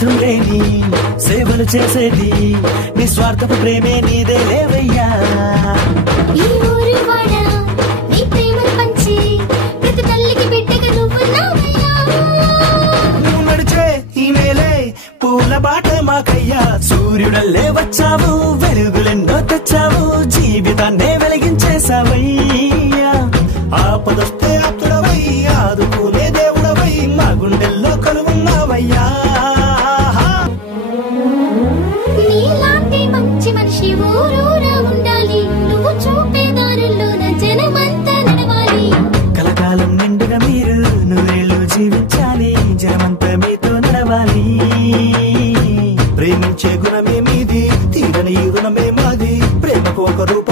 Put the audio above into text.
స్వార్థం లేని సేవలు చేసేది నిస్వార్థపు ప్రేమే నీదే లేవయ్యా. ఈ ఊరి వాడ నీ ప్రేమను పంచి ప్రతి తల్లికి బిడ్డగా నువ్వున్నావయ్యా. నువ్వు నడిచే ఈ నేలే పూల బాట మాకయ్యా. సూర్యుడల్లే వచ్చావు, వెలుగులెన్నో తెచ్చావు, జీవితాన్నే వెలిగించేశావయ్యా. ఆపదొస్తే ఆప్తుడవై ఆదుకునే దేవుడవై మా గుండెల్లో కొలువున్నావయ్యా. నీలాంటి మంచి మనిషి ఊరూరా ఉండాలి, నువ్వు చూపే దారుల్లోన జనమంతా నడవాలి. కలకాలం నిండుగా మీరు నూరేళ్ళు జీవించాలి, జనమంతా మీతో నడవాలి. ప్రేమించే గుణమే మీది, తీరని రుణమే మాది, ప్రేమకు ఒక రూపం